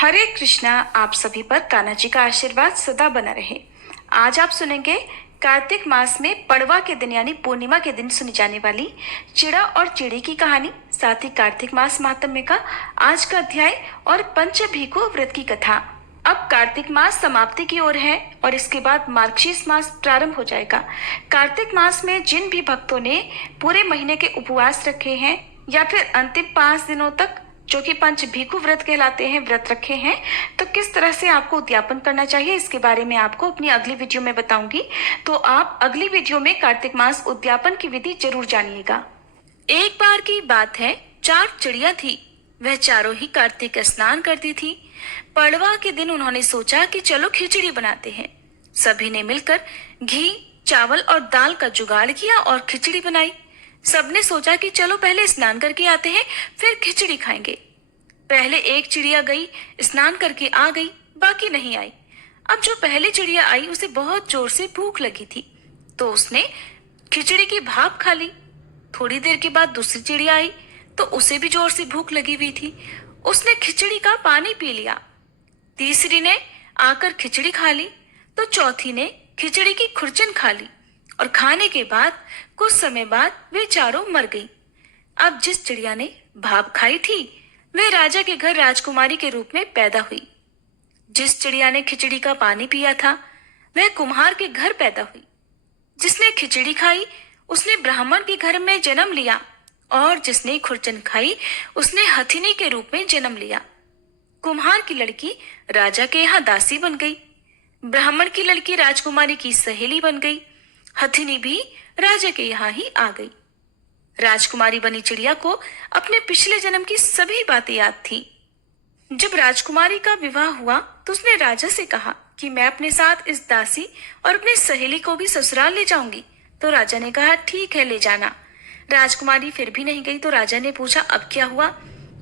हरे कृष्णा। आप सभी पर कान्हा जी का आशीर्वाद सदा बना रहे। आज आप सुनेंगे कार्तिक मास में पड़वा के दिन यानी पूर्णिमा के दिन सुनी जाने वाली चिड़ा और चिड़ी की कहानी, साथ ही कार्तिक मास महात्म्य का आज का अध्याय और पंचभीखु व्रत की कथा। अब कार्तिक मास समाप्ति की ओर है और इसके बाद मार्गशीर्ष मास प्रारंभ हो जाएगा। कार्तिक मास में जिन भी भक्तों ने पूरे महीने के उपवास रखे हैं या फिर अंतिम 5 दिनों तक जो कि पंचभीखु व्रत कहलाते हैं व्रत रखे हैं, तो किस तरह से आपको उद्यापन करना चाहिए इसके बारे में आपको अपनी अगली वीडियो में बताऊंगी। तो आप अगली वीडियो में कार्तिक मास उद्यापन की विधि जरूर जानिएगा। एक बार की बात है, 4 चिड़िया थी। वह चारों ही कार्तिक स्नान करती थी। पड़वा के दिन उन्होंने सोचा कि चलो खिचड़ी बनाते हैं। सभी ने मिलकर घी, चावल और दाल का जुगाड़ किया और खिचड़ी बनाई। सबने सोचा कि चलो पहले स्नान करके आते हैं, फिर खिचड़ी खाएंगे। पहले एक चिड़िया गई, स्नान करके आ गई, बाकी नहीं आई। अब जो पहली चिड़िया आई उसे बहुत जोर से भूख लगी थी, तो उसने खिचड़ी की भाप खा ली। थोड़ी देर के बाद दूसरी चिड़िया आई, तो उसे भी जोर से भूख लगी हुई थी। उसने खिचड़ी का पानी पी लिया। तीसरी ने आकर खिचड़ी खा ली, तो चौथी ने खिचड़ी की खुरचन खा ली और खाने के बाद कुछ समय बाद वे चारों मर गई। अब जिस चिड़िया ने भाप खाई थी वह राजा के घर राजकुमारी के रूप में पैदा हुई। जिस चिड़िया ने खिचड़ी का पानी पिया था वह कुम्हार के घर पैदा हुई। जिसने खिचड़ी खाई उसने ब्राह्मण के घर में जन्म लिया और जिसने खुरचन खाई उसने हथिनी के रूप में जन्म लिया। कुम्हार की लड़की राजा के यहाँ दासी बन गई। ब्राह्मण की लड़की राजकुमारी की सहेली बन गई। हथिनी भी राजा के यहाँ ही आ गई। राजकुमारी बनी चिड़िया को अपने पिछले जन्म की सभी बातें याद थी। जब राजकुमारी का विवाह हुआ तो उसने राजा से कहा कि मैं अपने साथ इस दासी और अपनी सहेली को भी ससुराल ले जाऊंगी। तो राजा ने कहा ठीक है, ले जाना। राजकुमारी फिर भी नहीं गई तो राजा ने पूछा अब क्या हुआ।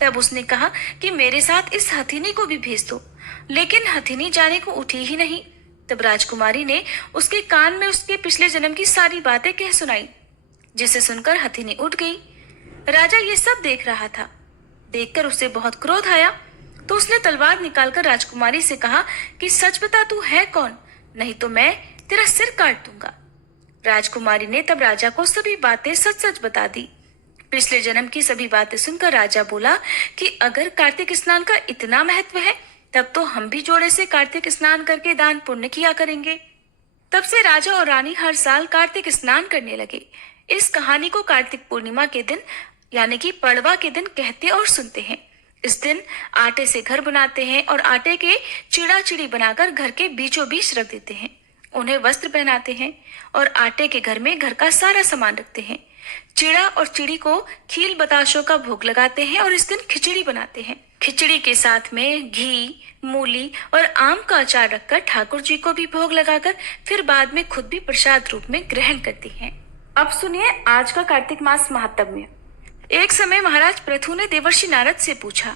तब उसने कहा कि मेरे साथ इस हथिनी को भी भेज दो, लेकिन हथिनी जाने को उठी ही नहीं। तब राजकुमारी ने उसके कान में उसके पिछले जन्म की सारी बातें कह सुनाई, जिसे सुनकर हथिनी उठ गई। राजा ये सब देख रहा था। देखकर उसे बहुत क्रोध आया, तो उसने तलवार निकालकर राजकुमारी से कहा कि सच बता तू है कौन, नहीं तो मैं तेरा सिर काट दूंगा। राजकुमारी ने तब राजा को सभी बातें सच सच बता दी। पिछले जन्म की सभी बातें सुनकर राजा बोला कि अगर कार्तिक स्नान का इतना महत्व है तब तो हम भी जोड़े से कार्तिक स्नान करके दान पुण्य किया करेंगे। तब से राजा और रानी हर साल कार्तिक स्नान करने लगे। इस कहानी को कार्तिक पूर्णिमा के दिन यानी कि पड़वा के दिन कहते और सुनते हैं। इस दिन आटे से घर बनाते हैं और आटे के चिड़ा चिड़ी बनाकर घर के बीचों बीच रख देते हैं। उन्हें वस्त्र पहनाते हैं और आटे के घर में घर का सारा सामान रखते हैं। चिड़ा और चिड़ी को खील बताशों का भोग लगाते हैं और इस दिन खिचड़ी बनाते हैं। खिचड़ी के साथ में घी, मूली और आम का अचार रखकर ठाकुर जी को भी भोग लगाकर फिर बाद में खुद भी प्रसाद रूप में ग्रहण करती हैं। अब सुनिए आज का कार्तिक मास महात्म्य। एक समय महाराज पृथु ने देवर्षि नारद से पूछा,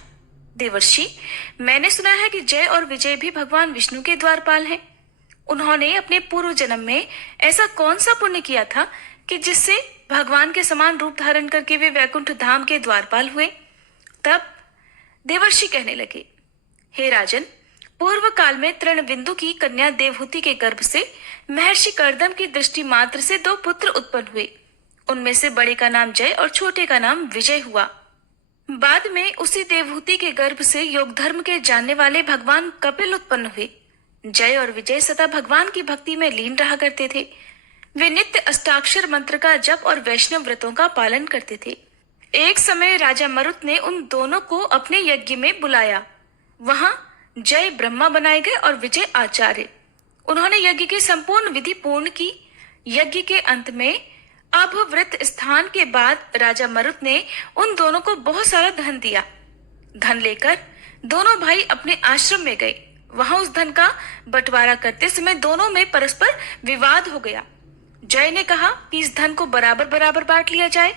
देवर्षि, मैंने सुना है कि जय और विजय भी भगवान विष्णु के द्वारपाल हैं। उन्होंने अपने पूर्व जन्म में ऐसा कौन सा पुण्य किया था कि जिससे भगवान के समान रूप धारण करके वे वैकुंठ धाम के द्वारपाल हुए। तब देवर्षि कहने लगे, हे राजन, पूर्व काल में तृणबिंदु की कन्या देवहूति के गर्भ से महर्षि कर्दम की दृष्टि मात्र से 2 पुत्र उत्पन्न हुए। उनमें से बड़े का नाम जय और छोटे का नाम विजय हुआ। बाद में उसी देवहूति के गर्भ से योग धर्म के जानने वाले भगवान कपिल उत्पन्न हुए। जय और विजय सदा भगवान की भक्ति में लीन रहा करते थे। वे नित्य अष्टाक्षर मंत्र का जप और वैष्णव व्रतों का पालन करते थे। एक समय राजा मरुत ने उन दोनों को अपने यज्ञ में बुलाया। वहां जय ब्रह्मा बनाए गए और विजय आचार्य। उन्होंने यज्ञ की संपूर्ण विधि पूर्ण की। यज्ञ के अंत में अभवृत स्थान के बाद राजा मरुत ने उन दोनों को बहुत सारा धन दिया। धन लेकर दोनों भाई अपने आश्रम में गए। वहां उस धन का बंटवारा करते समय दोनों में परस्पर विवाद हो गया। जय ने कहा कि इस धन को बराबर बराबर बांट लिया जाए।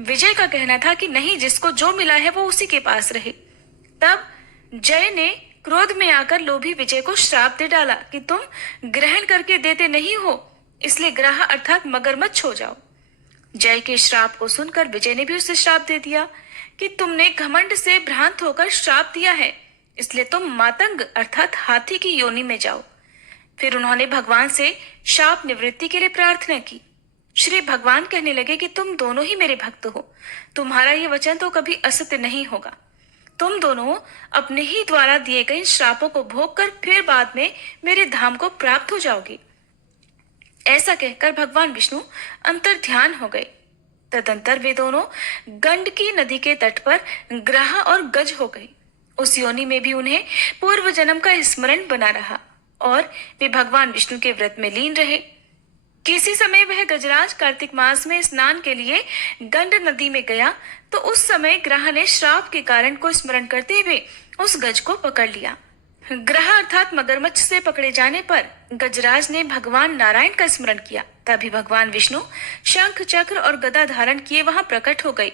विजय का कहना था कि नहीं, जिसको जो मिला है वो उसी के पास रहे। तब जय ने क्रोध में आकर लोभी विजय को श्राप दे डाला कि तुम ग्रहण करके देते नहीं हो, इसलिए ग्राह अर्थात मगरमच्छ हो जाओ। जय के श्राप को सुनकर विजय ने भी उसे श्राप दे दिया कि तुमने घमंड से भ्रांत होकर श्राप दिया है, इसलिए तुम मातंग अर्थात हाथी की योनि में जाओ। फिर उन्होंने भगवान से शाप निवृत्ति के लिए प्रार्थना की। श्री भगवान कहने लगे कि तुम दोनों ही मेरे भक्त हो, तुम्हारा ये वचन तो कभी असत्य नहीं होगा। तुम दोनों अपने ही द्वारा दिए गए इन श्रापों को भोग कर फिर बाद में मेरे धाम को प्राप्त हो जाओगे। ऐसा कहकर भगवान विष्णु अंतर ध्यान हो गए। तदंतर वे दोनों गंडकी नदी के तट पर ग्रह और गज हो गए। उस योनि में भी उन्हें पूर्व जन्म का स्मरण बना रहा और वे भगवान विष्णु के व्रत में लीन रहे। किसी समय वह गजराज कार्तिक मास में स्नान के लिए गंड नदी में गया तो उस समय ग्रह ने श्राप के कारण को स्मरण करते हुए उस गज को पकड़ लिया। ग्रह अर्थात मगरमच्छ से पकड़े जाने पर गजराज ने भगवान नारायण का स्मरण किया। तभी भगवान विष्णु शंख चक्र और गदा धारण किए वहां प्रकट हो गए।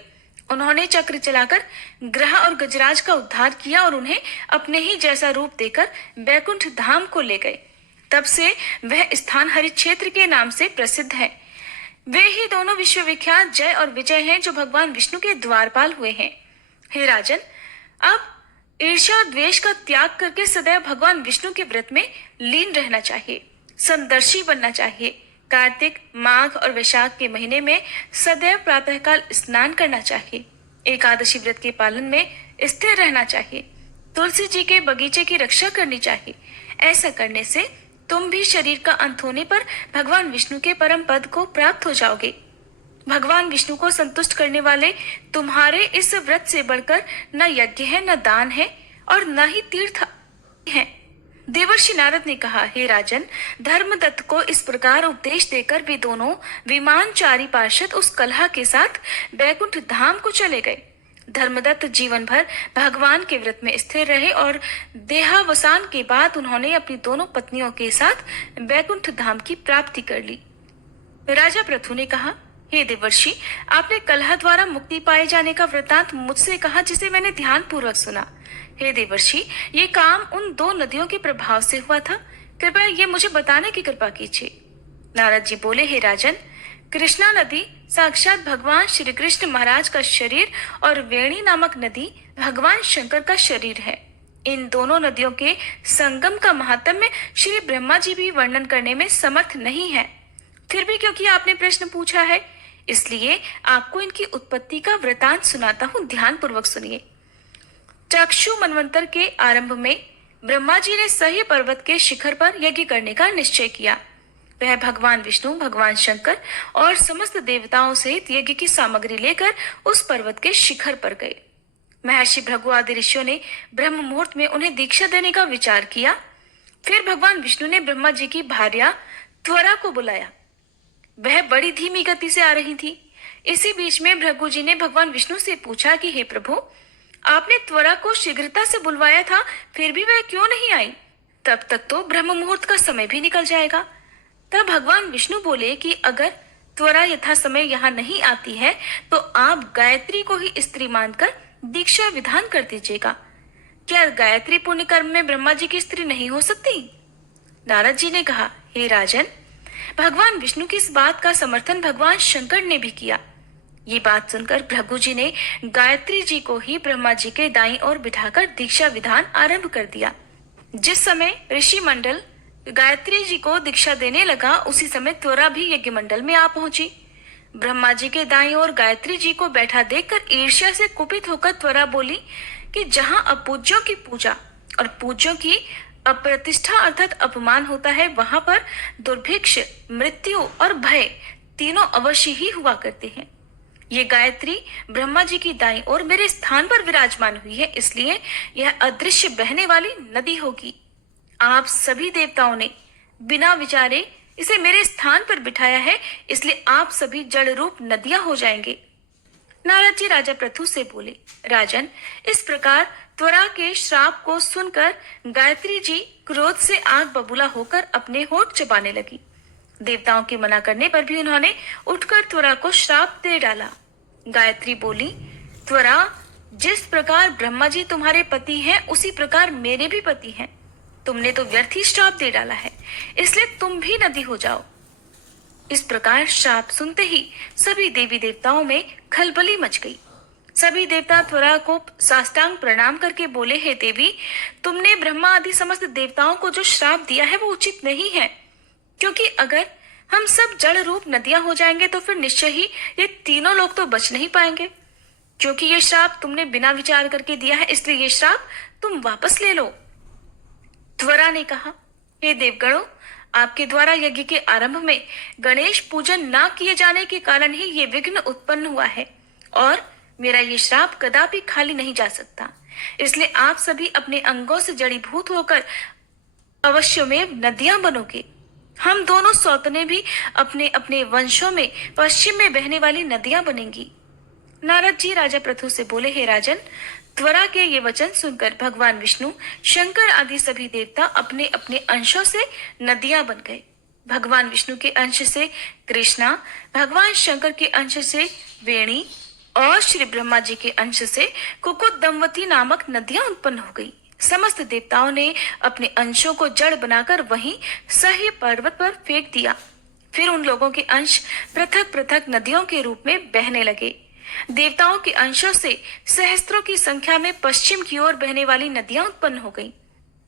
उन्होंने चक्र चलाकर ग्रह और गजराज का उद्धार किया और उन्हें अपने ही जैसा रूप देकर बैकुंठ धाम को ले गए। तब से वह स्थान हरि क्षेत्र के नाम से प्रसिद्ध है। वे ही दोनों विश्वविख्यात जय और विजय हैं जो भगवान विष्णु के द्वारपाल हुए हैं। हे राजन, अब ईर्ष्या और द्वेष का त्याग करके सदैव भगवान विष्णु के व्रत में लीन रहना चाहिए, समदर्शी बनना चाहिए। कार्तिक, माघ और वैशाख के महीने में सदैव प्रातःकाल स्नान करना चाहिए। एकादशी व्रत के पालन में स्थिर रहना चाहिए। तुलसी जी के बगीचे की रक्षा करनी चाहिए। ऐसा करने से तुम भी शरीर का अंत होने पर भगवान विष्णु के परम पद को प्राप्त हो जाओगे। भगवान विष्णु को संतुष्ट करने वाले तुम्हारे इस व्रत से बढ़कर न यज्ञ है, न दान है और न ही तीर्थ है। देवर्षि नारद ने कहा, हे राजन, धर्मदत्त को इस प्रकार उपदेश देकर वे दोनों विमानचारी पार्षद उस कलह के साथ बैकुंठ धाम को चले गए। धर्मदत्त जीवन भर भगवान के व्रत में स्थिर रहे और देहावसान के बाद उन्होंने अपनी दोनों पत्नियों के साथ बैकुंठ धाम की प्राप्ति कर ली। राजा पृथु ने कहा, हे देवर्षि, आपने कलह द्वारा मुक्ति पाए जाने का वृतांत मुझसे कहा जिसे मैंने ध्यान पूर्वक सुना। हे देवर्षि, ये काम उन दो नदियों के प्रभाव से हुआ था। कृपया ये मुझे बताने की कृपा कीजिए। नारद जी बोले, हे राजन, कृष्णा नदी साक्षात भगवान श्री कृष्ण महाराज का शरीर और वेणी नामक नदी भगवान शंकर का शरीर है। इन दोनों नदियों के संगम का महात्म्य श्री ब्रह्मा जी भी वर्णन करने में समर्थ नहीं है। फिर भी क्योंकि आपने प्रश्न पूछा है, इसलिए आपको इनकी उत्पत्ति का वृतांत सुनाता हूँ, ध्यान पूर्वक सुनिए। चक्षु मनवंतर के आरंभ में ब्रह्मा जी ने सही पर्वत के शिखर पर यज्ञ करने का निश्चय किया। वह भगवान विष्णु, भगवान शंकर और समस्त देवताओं सहित यज्ञ की सामग्री लेकर उस पर्वत के शिखर पर गए। महर्षि भृगु आदि ऋषियों ने ब्रह्म मुहूर्त में उन्हें दीक्षा देने का विचार किया। फिर भगवान विष्णु ने ब्रह्मा जी की भार्या त्वरा को बुलाया। वह बड़ी धीमी गति से आ रही थी। इसी बीच में भृगु जी ने भगवान विष्णु से पूछा कि हे प्रभु, आपने त्वरा को शीघ्रता से बुलवाया था, फिर भी वह क्यों नहीं आई? तब तक तो ब्रह्म मुहूर्त का समय भी निकल जाएगा। तब भगवान विष्णु बोले कि अगर त्वरा यथा समय यहाँ नहीं आती है तो आप गायत्री को ही स्त्री मानकर दीक्षा विधान कर दीजिएगा। क्या गायत्री पुण्य कर्म में ब्रह्मा जी की स्त्री नहीं हो सकती? नारद जी ने कहा, हे राजन, भगवान विष्णु की इस बात का समर्थन भगवान शंकर ने भी किया। ये बात सुनकर भृगु जी ने गायत्री जी को ही ब्रह्मा जी के दाईं ओर बिठाकर दीक्षा विधान आरंभ कर दिया। जिस समय ऋषि मंडल गायत्री जी को दीक्षा देने लगा, उसी समय त्वरा भी यज्ञ मंडल में आ पहुंची। ब्रह्मा जी के दाईं ओर गायत्री जी को बैठा देखकर ईर्ष्या से कुपित होकर त्वरा बोली कि जहां अपूज्यों की पूजा और पूज्यों की अप्रतिष्ठा अर्थात अपमान होता है, वहां पर दुर्भिक्ष, मृत्यु और भय तीनों अवश्य ही हुआ करते हैं। ये गायत्री ब्रह्मा जी की दाईं ओर मेरे स्थान पर विराजमान हुई है, इसलिए यह अदृश्य बहने वाली नदी होगी। आप सभी देवताओं ने बिना विचारे इसे मेरे स्थान पर बिठाया है, इसलिए आप सभी जड़ रूप नदियां हो जाएंगे। नारद जी राजा पृथु से बोले, राजन, इस प्रकार त्वरा के श्राप को सुनकर गायत्री जी क्रोध से आग बबूला होकर अपने होठ चबाने लगी। देवताओं के मना करने पर भी उन्होंने उठकर त्वरा को श्राप दे डाला। गायत्री बोली, त्वरा, जिस प्रकार ब्रह्मा जी तुम्हारे पति हैं, उसी प्रकार मेरे भी पति हैं। तुमने तो व्यर्थ ही श्राप दे डाला है, इसलिए तुम भी नदी हो जाओ। इस प्रकार श्राप सुनते ही सभी देवी देवताओं में खलबली मच गई। सभी देवता त्वरा को साष्टांग प्रणाम करके बोले, हे देवी, तुमने ब्रह्मा आदि समस्त देवताओं को जो श्राप दिया है वो उचित नहीं है, क्योंकि अगर हम सब जड़ रूप नदियां हो जाएंगे तो फिर निश्चय ही ये तीनों लोग तो बच नहीं पाएंगे। क्योंकि ये श्राप तुमने बिना विचार करके दिया है, इसलिए ये श्राप तुम वापस ले लो। त्वरा ने कहा, हे देवगणों, आपके द्वारा यज्ञ के आरंभ में गणेश पूजन न किए जाने के कारण ही ये विघ्न उत्पन्न हुआ है और मेरा ये श्राप कदापि खाली नहीं जा सकता। इसलिए आप सभी अपने अंगों से जड़ीभूत होकर अवश्य में नदियां बनोगे। हम दोनों सौतने भी अपने अपने वंशों में पश्चिम में बहने वाली नदियां बनेंगी। नारद जी राजा पृथु से बोले, हे राजन, त्वरा के ये वचन सुनकर भगवान विष्णु, शंकर आदि सभी देवता अपने अपने अंशों से नदियां बन गए। भगवान विष्णु के अंश से कृष्णा, भगवान शंकर के अंश से वेणी और श्री ब्रह्मा जी के अंश से कुकुदमवती नामक नदियां उत्पन्न हो गई। समस्त देवताओं ने अपने अंशों को जड़ बनाकर वहीं सह्य पर्वत पर फेंक दिया। फिर उन लोगों के अंश पृथक पृथक नदियों के रूप में बहने लगे। देवताओं के अंशों से सहस्त्रों की संख्या में पश्चिम की ओर बहने वाली नदियां उत्पन्न हो गईं।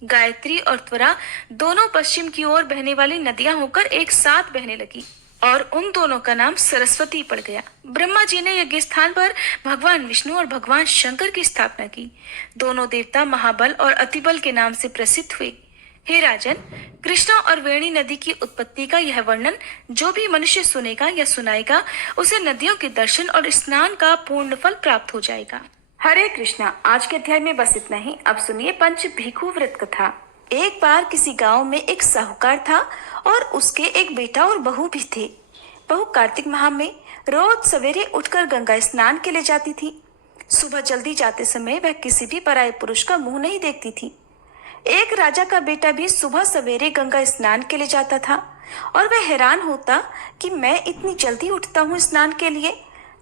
गायत्री और त्वरा दोनों पश्चिम की ओर बहने वाली नदियां होकर एक साथ बहने लगी और उन दोनों का नाम सरस्वती पड़ गया। ब्रह्मा जी ने यज्ञ स्थान पर भगवान विष्णु और भगवान शंकर की स्थापना की। दोनों देवता महाबल और अतिबल के नाम से प्रसिद्ध हुए। हे राजन, कृष्णा और वेणी नदी की उत्पत्ति का यह वर्णन जो भी मनुष्य सुनेगा या सुनाएगा, उसे नदियों के दर्शन और स्नान का पूर्ण फल प्राप्त हो जाएगा। हरे कृष्णा। आज के अध्याय में बस इतना ही। अब सुनिए पंच भिखु व्रत कथा। एक बार किसी गांव में एक साहूकार था और उसके एक बेटा और बहू भी थे। बहू कार्तिक माह में रोज सवेरे उठकर गंगा स्नान के लिए जाती थी। सुबह जल्दी जाते समय वह किसी भी पराये पुरुष का मुंह नहीं देखती थी। एक राजा का बेटा भी सुबह सवेरे गंगा स्नान के लिए जाता था और वह हैरान होता कि मैं इतनी जल्दी उठता हूँ स्नान के लिए,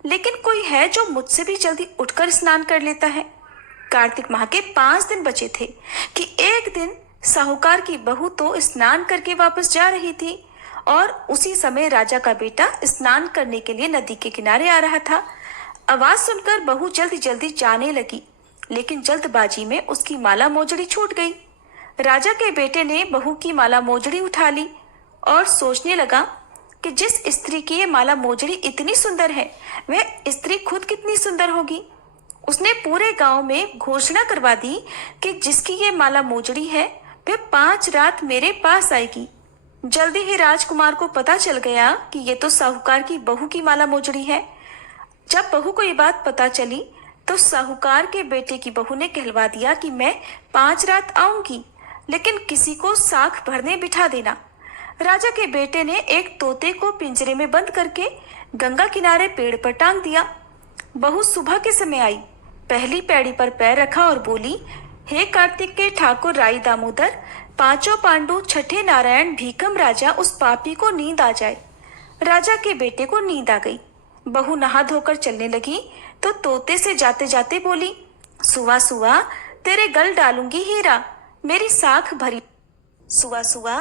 लेकिन कोई है जो मुझसे भी जल्दी उठकर स्नान कर लेता है। कार्तिक माह के 5 दिन बचे थे कि एक दिन साहूकार की बहू तो स्नान करके वापस जा रही थी और उसी समय राजा का बेटा स्नान करने के लिए नदी के किनारे आ रहा था। आवाज सुनकर बहू जल्दी जल्दी जाने लगी, लेकिन जल्दबाजी में उसकी माला मोजड़ी छूट गई। राजा के बेटे ने बहू की माला मोजड़ी उठा ली और सोचने लगा कि जिस स्त्री की ये माला मोजड़ी इतनी सुंदर है, वह स्त्री खुद कितनी सुंदर होगी। उसने पूरे गांव में घोषणा करवा दी कि जिसकी ये माला मोजड़ी है वह 5 रात मेरे पास आएगी। जल्दी ही राजकुमार को पता चल गया कि ये तो साहूकार की बहू की माला मोजड़ी है। जब बहू को ये बात पता चली तो साहूकार के बेटे की बहू ने कहलवा दिया कि मैं 5 रात आऊंगी, लेकिन किसी को साख भरने बिठा देना। राजा के बेटे ने एक तोते को पिंजरे में बंद करके गंगा किनारे पेड़ पर टांग दिया। बहू सुबह के समय आई, पहली पैड़ी पर पैर रखा और बोली, हे कार्तिक के ठाकुर राई दामोदर, 5 पांडु, 6ठे नारायण, भीखम राजा, उस पापी को नींद आ जाए। राजा के बेटे को नींद आ गई। बहू नहा धोकर चलने लगी तो तोते से जाते जाते बोली, सुआ सुआ तेरे गल डालूंगी हीरा, मेरी साख भरी। सुआ सुआ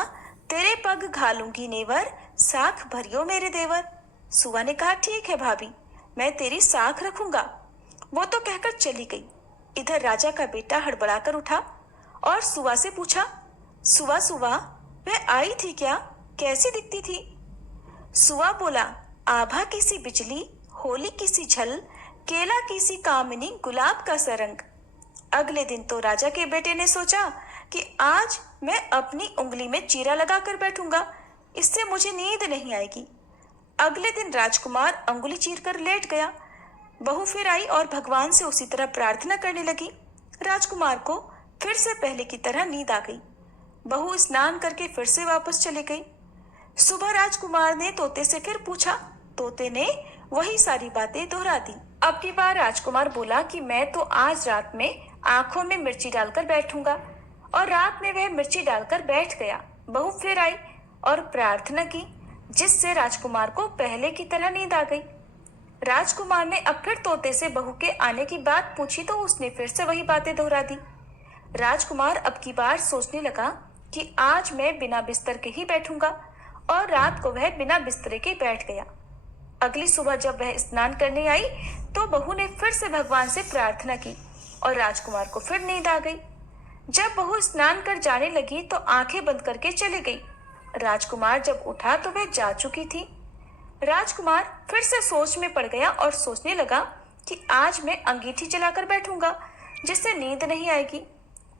तेरे पग घालूंगी नेवर, साख भरियो मेरे देवर। सुआ ने कहा, ठीक है भाभी, मैं तेरी साख रखूंगा। वो तो कहकर चली गई। इधर राजा का बेटा हड़बड़ाकर उठा और सुआ से पूछा, सुआ सुआ वह आई थी क्या, कैसी दिखती थी? सुआ बोला, आभा की सी बिजली, होली की सी झल, केला की सी कामिनी, गुलाब का सा रंग। अगले दिन तो राजा के बेटे ने सोचा कि आज मैं अपनी उंगली में चीरा लगाकर बैठूंगा, इससे मुझे नींद नहीं आएगी। अगले दिन राजकुमार अंगुली चीरकर लेट गया। बहू फिर आई और भगवान से उसी तरह प्रार्थना करने लगी। राजकुमार को फिर से पहले की तरह नींद आ गई। बहू स्नान करके फिर से वापस चली गई। सुबह राजकुमार ने तोते से फिर पूछा। तोते ने वही सारी बातें दोहरा दी। अब की बार राजकुमार बोला कि मैं तो आज रात में आंखों में मिर्ची डालकर बैठूंगा, और रात में वह मिर्ची डालकर बैठ गया। बहू फिर आई और प्रार्थना की, जिससे राजकुमार को पहले की तरह नींद आ गई। राजकुमार ने अब फिर तोते से बहू के आने की बात पूछी तो उसने फिर से वही बातें दोहरा दी। राजकुमार अब की बार सोचने लगा कि आज मैं बिना बिस्तर के ही बैठूंगा, और रात को वह बिना बिस्तरे के बैठ गया। अगली सुबह जब वह स्नान करने आई तो बहू ने फिर से भगवान से प्रार्थना की और राजकुमार को फिर नींद आ गई। जब बहू स्नान कर जाने लगी तो आंखें बंद करके चली गई। राजकुमार जब उठा तो वह जा चुकी थी। राजकुमार फिर से सोच में पड़ गया और सोचने लगा कि आज मैं अंगीठी जलाकर बैठूंगा जिससे नींद नहीं आएगी।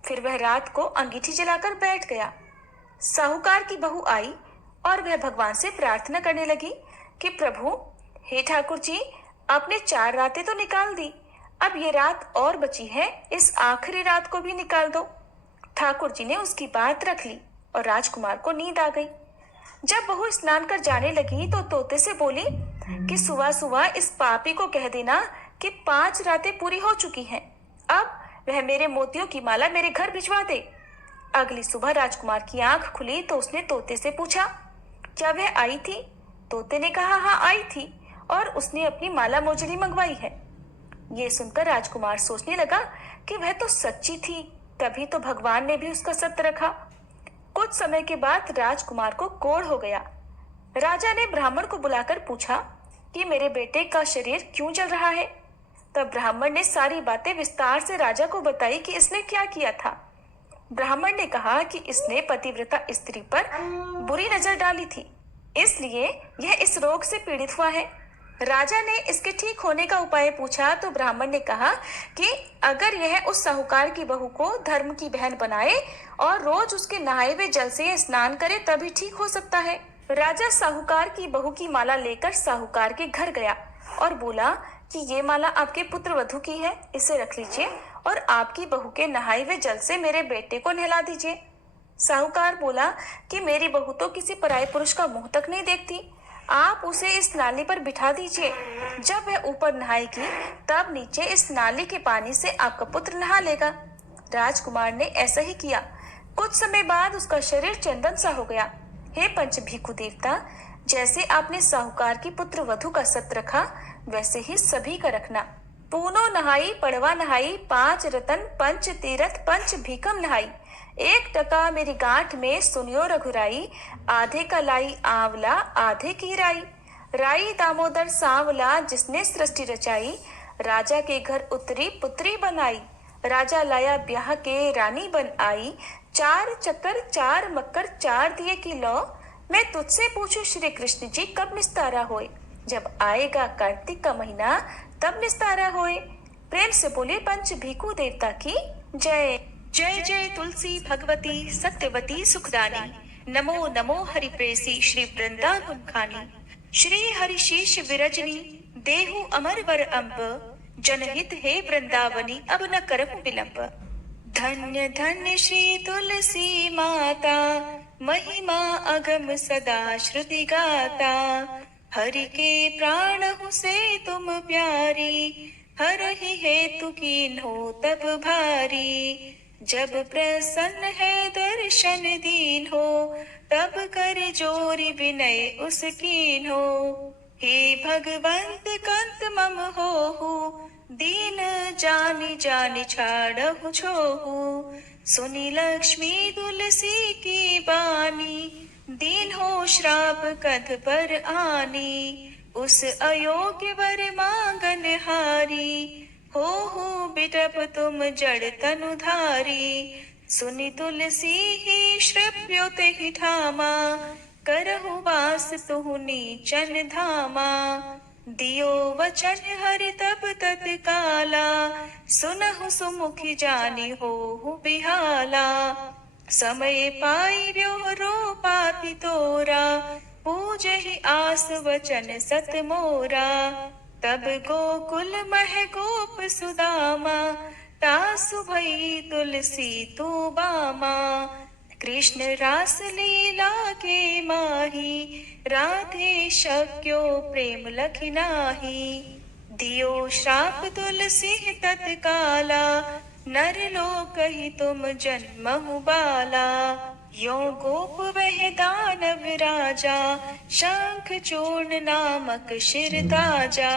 फिर वह रात को अंगीठी जलाकर बैठ गया। साहूकार की बहू आई और वह भगवान से प्रार्थना करने लगी कि प्रभु, हे ठाकुर जी, आपने 4 रातें तो निकाल दी, अब ये रात और बची है, इस आखिरी रात को भी निकाल दो। ठाकुर जी ने उसकी बात रख ली और राजकुमार को नींद आ गई। जब बहू स्नान कर जाने लगी तो तोते से बोली कि सुबह सुबह इस पापी को कह देना कि 5 रातें पूरी हो चुकी हैं, अब वह मेरे मोतियों की माला मेरे घर भिजवा दे। अगली सुबह राजकुमार की आंख खुली तो उसने तोते से पूछा, क्या वह आई थी? तोते ने कहा, हाँ आई थी और उसने अपनी माला मोजड़ी मंगवाई है। ये सुनकर राजकुमार सोचने लगा कि वह तो सच्ची थी, तभी तो भगवान ने भी उसका सत्य रखा। कुछ समय के बाद राजकुमार को कोढ़ हो गया। राजा ने ब्राह्मण को बुलाकर पूछा कि मेरे बेटे का शरीर क्यों जल रहा है। तब ब्राह्मण ने सारी बातें विस्तार से राजा को बताई कि इसने क्या किया था। ब्राह्मण ने कहा कि इसने पतिव्रता स्त्री पर बुरी नजर डाली थी, इसलिए यह इस रोग से पीड़ित हुआ है। राजा ने इसके ठीक होने का उपाय पूछा तो ब्राह्मण ने कहा कि अगर यह उस साहूकार की बहू को धर्म की बहन बनाए और रोज उसके नहाए हुए जल से स्नान करे तभी ठीक हो सकता है। राजा साहूकार की बहू की माला लेकर साहूकार के घर गया और बोला कि ये माला आपके पुत्र वधू की है, इसे रख लीजिए और आपकी बहू के नहाए हुए जल से मेरे बेटे को नहला दीजिए। साहूकार बोला कि मेरी बहू तो किसी पराये पुरुष का मुंह तक नहीं देखती, आप उसे इस नाली पर बिठा दीजिए। जब वह ऊपर नहाएगी तब नीचे इस नाली के पानी से आपका पुत्र नहा लेगा। राजकुमार ने ऐसा ही किया। कुछ समय बाद उसका शरीर चंदन सा हो गया। हे पंच भिखु देवता, जैसे आपने साहूकार की पुत्र वधू का सत रखा वैसे ही सभी का रखना। पूनो नहाई, पड़वा नहाई, 5 रतन, पंच तीरथ, पंच भीखम नहाई, 1 टका मेरी गांठ में सुनियो रघुराई, आधे का लाई आंवला, आधे की राई। राई दामोदर सांवला जिसने सृष्टि रचाई, राजा के घर उतरी पुत्री बनाई। राजा लाया ब्याह के रानी बन आई, 4 चक्कर 4 मक्कर 4 दिए की लौ। मैं तुझसे पूछूं श्री कृष्ण जी कब निस्तारा होए, जब आएगा कार्तिक का महीना तब निस्तारा होए। प्रेम से बोले पंच भीखु देवता की जय। जय जय तुलसी भगवती सत्यवती सुखदानी, नमो नमो हरिप्रेसी श्री वृंदावन खानी। श्री हरिशीष विरजनी देहु अमर वर अम्ब, जनहित हे वृंदावनी अब न करहु विलंब। धन्य धन्य श्री तुलसी माता, महिमा अगम सदा श्रुति गाता। हरि के प्राण हूँ से तुम प्यारी, हर ही हेतु कीन्हो तब भारी। जब प्रसन्न है दर्शन दीन हो, तब कर जोरी विनय उस कीन्हो। हे भगवंत कंत मम होहु, दीन जानि जानि छाड़हु छोहु। सुनी लक्ष्मी तुलसी की बानी, दीन हो श्राप कध पर आनी। उस अयोग्य वर मांगन हारी, हो बिटप तुम जड़ तनुधारी। सुनि तुलसी ही श्रव्योत ही ठामा, करहु वास तुहु नीचन धामा। दियो वचन हरि तब तत्काला, सुनहु सुमुखी जानि होहु बिहाला। समय पाई रो पाति तोरा, पूजहि आस वचन सत मोरा। तब गोकुल मह गोप सुदामा, तासु भई तुलसी तू बामा। कृष्ण रास लीला के माही, राधे शक्यो प्रेम लखि नाही। दियो श्राप तुलसी तत्काला, नर लोक ही तुम जन्महु बाला। यो गोप वह दानव राजा, शंख चूर्ण नामक शिर ताजा।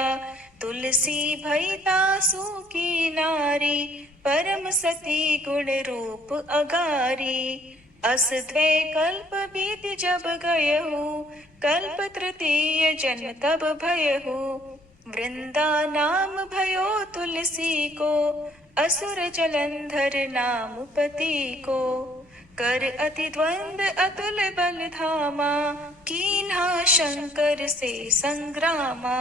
तुलसी भई तासु की नारी, परम सती गुण रूप अगारी। अस द्वे कल्प बीत जब गयहु, कल्प तृतीय जन्म तब भयहु। वृंदा नाम भयो तुलसी को, असुर जलंधर नाम पति को। कर अति द्वंद अतुल बल धामा, कीन्हा शंकर से संग्रामा।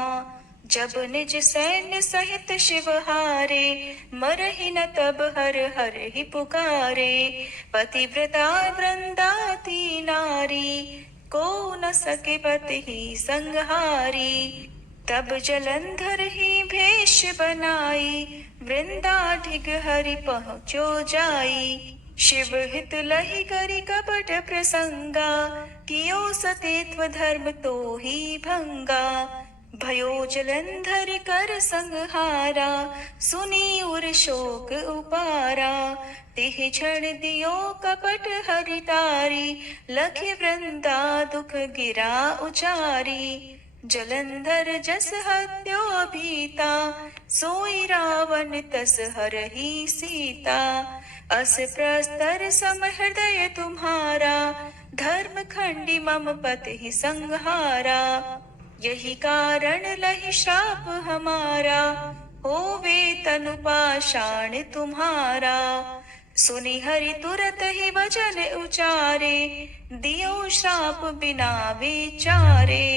जब निज सैन्य सहित शिव हारे, मरहि न तब हर हर ही पुकारे। पतिव्रता वृंदाती नारी, को न सके पति ही संहारी। तब जलंधर ही भेष बनाई, वृंदा ढिग हरि पहुँचो जाई। शिव हित लहि करि कपट प्रसंगा, कियो सतीत्व धर्म तो ही भंगा। भयो जलंधर कर संहारा, सुनी उर शोक उपारा। तिह क्षण दियो कपट हरि तारी, लखि वृंदा दुख गिरा उचारी। जलंधर जस हत्यो भीता, सोई रावण तस हरहि सीता। अस प्रस्तर सम हृदय तुम्हारा, धर्म खंडी मम पति संहारा। यही कारण लहि श्राप हमारा, होवे तनु पाषाण तुम्हारा। सुनि हरि तुरत ही वचन उचारे, दियो श्राप बिना विचारे।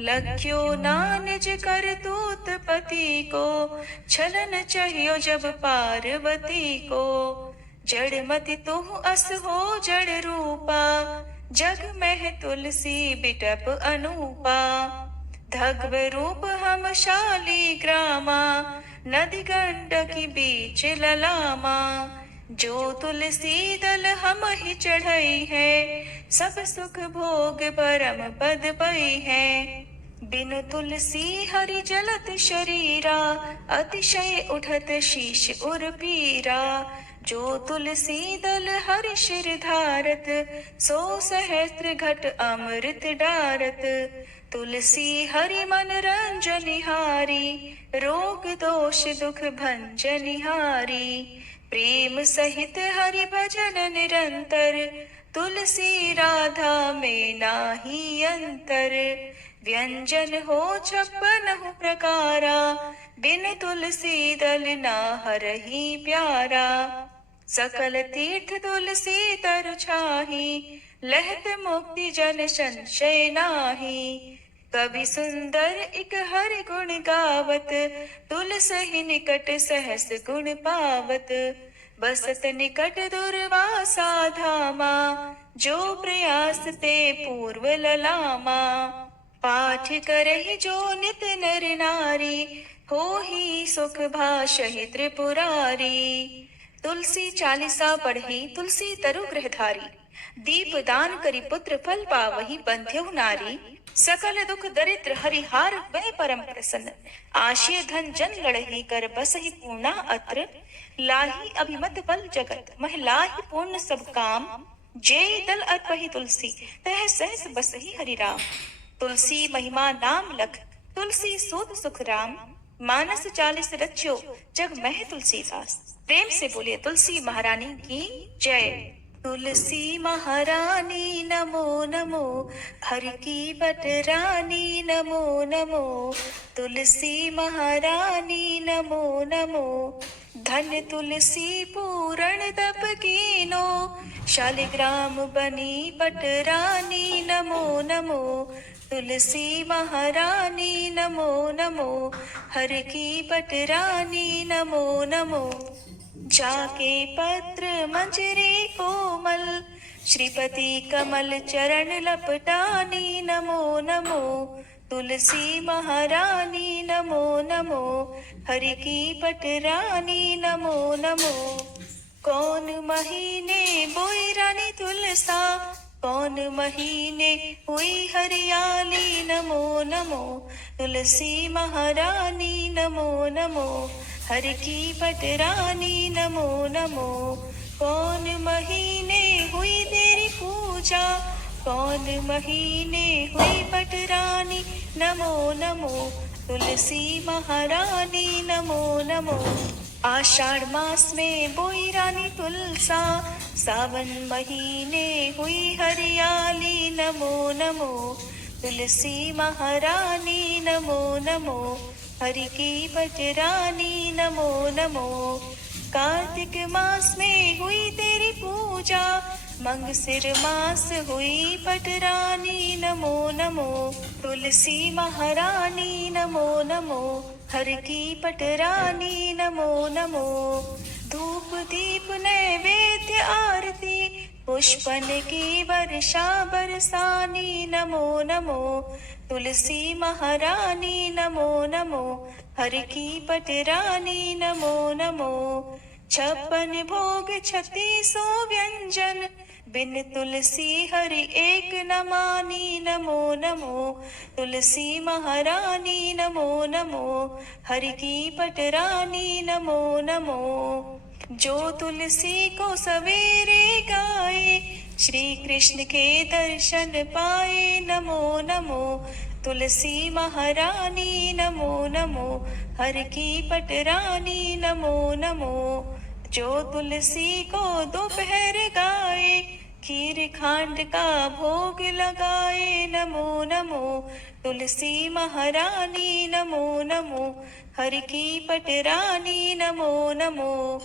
लख्यो ना निज करतूत पति को, छलन चाहियो जब पार्वती को। जड़ मति तुह अस हो जड़ रूपा, जग में तुलसी बिटप अनूपा। धग्व रूप हम शाली ग्रामा, नदी गंडकी बीच ललामा। जो तुलसी दल हम ही चढ़ई है, सब सुख भोग परम पद पई है। बिनु तुलसी हरि जलत शरीरा, अतिशय उठत शीश उर पीरा। जो तुलसी दल हरि शिर धारत, सो सहस्त्र घट अमृत डारत। तुलसी हरि मन रंजनिहारी, रोग दोष दुख भंजनिहारी। प्रेम सहित हरि भजन निरंतर, तुलसी राधा में नाही अंतर। व्यंजन हो 56 प्रकारा, बिन तुलसी दल ना हरहि प्यारा। सकल तीर्थ तुलसी तरु छाही, लहत मुक्ति जन संशय नाही। कवि सुंदर इक हरि गुण गावत, तुलसी निकट सहस गुण पावत। बसत निकट दुर्वासा धामा, जो प्रयास ते पूर्व ललामा। पाठ करहि जो नित नर नारी, हो ही सुख भाषहि त्रिपुरारी। तुलसी चालीसा पढ़ी तुलसी तरु गृहधारी, दीप दान करी पुत्र फल पावहि बंध्यु नारी। सकल दुख दरिद्र हरिहार वै परम प्रसन्न, आशय धन जन लड़हि कर बसहि पूर्णा अत्र। लाही अभिमत बल जगत, मह लाही पूर्ण सब काम। जे दल अर्पहि तुलसी, तह सहस बसहि हरि राम। तुलसी महिमा नाम लख, तुलसी सूत सुख राम। मानस 40 रच्यो, जग मह तुलसीदास। प्रेम से बोलिए तुलसी महारानी की जय। तुलसी महारानी नमो नमो, हरि की बट रानी नमो नमो। तुलसी महारानी नमो नमो, धन तुलसी पूरण तप कीनो। शालिग्राम बनी बट रानी नमो नमो। तुलसी महारानी नमो नमो, हर की बट रानी नमो नमो। जाके पत्र मंजरी कोमल, श्रीपति कमल चरण लपटानी नमो नमो। तुलसी महारानी नमो नमो, हरि की पट रानी नमो नमो। कौन महीने बोई रानी तुलसा, कौन महीने हुई हरियाली नमो नमो। तुलसी महारानी नमो नमो, हरि की पट रानी नमो नमो। कौन महीने हुई तेरी पूजा, कौन महीने हुई पट रानी नमो नमो। तुलसी महारानी नमो नमो। आषाढ़ मास में बोई रानी तुलसा, सावन महीने हुई हरियाली, नमो नमो तुलसी महारानी, नमो नमो हरि की पटरानी, नमो नमो। कार्तिक मास में हुई तेरी पूजा, मंगसिर मास हुई पटरानी, नमो नमो तुलसी महारानी, नमो नमो हर की पटरानी, नमो नमो। धूप दीप नैवेद्य आरती, पुष्पन की वर्षा बरसानी, नमो नमो तुलसी महारानी, नमो नमो हर की पटरानी, नमो नमो। 56 भोग 36 व्यंजन, बिन तुलसी हरि एक न मानी, नमो नमो तुलसी महारानी, नमो नमो हरि की पटरानी, नमो नमो। जो तुलसी को सवेरे गाए, श्री कृष्ण के दर्शन पाए, नमो नमो तुलसी महारानी, नमो नमो हर की पटरानी, नमो नमो। जो तुलसी को दोपहर गाए, खीर खांड का भोग लगाए, नमो नमो तुलसी महारानी, नमो नमो हर की पटरानी, नमो नमो।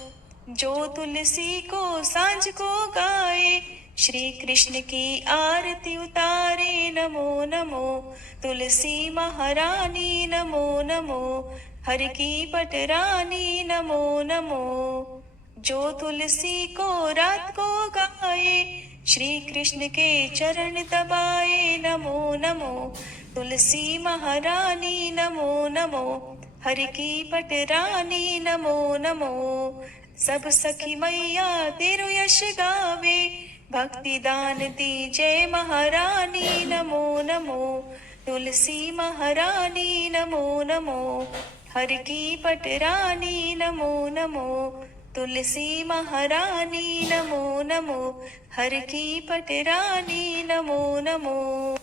जो तुलसी को सांझ को गाए, श्री कृष्ण की आरती उतारे, नमो नमो तुलसी महारानी, नमो नमो हर की पटरानी, नमो नमो। जो तुलसी को रात को गाए, श्री कृष्ण के चरण दबाए, नमो नमो तुलसी महारानी, नमो नमो हर की पटरानी, नमो नमो। सब सखी मैया तेरो यश गावे, भक्ति दान दी जय महारानी, नमो नमो तुलसी महारानी, नमो नमो हर की पटरानी, नमो नमो तुलसी महारानी, नमो नमो हर की पटरानी, नमो नमो।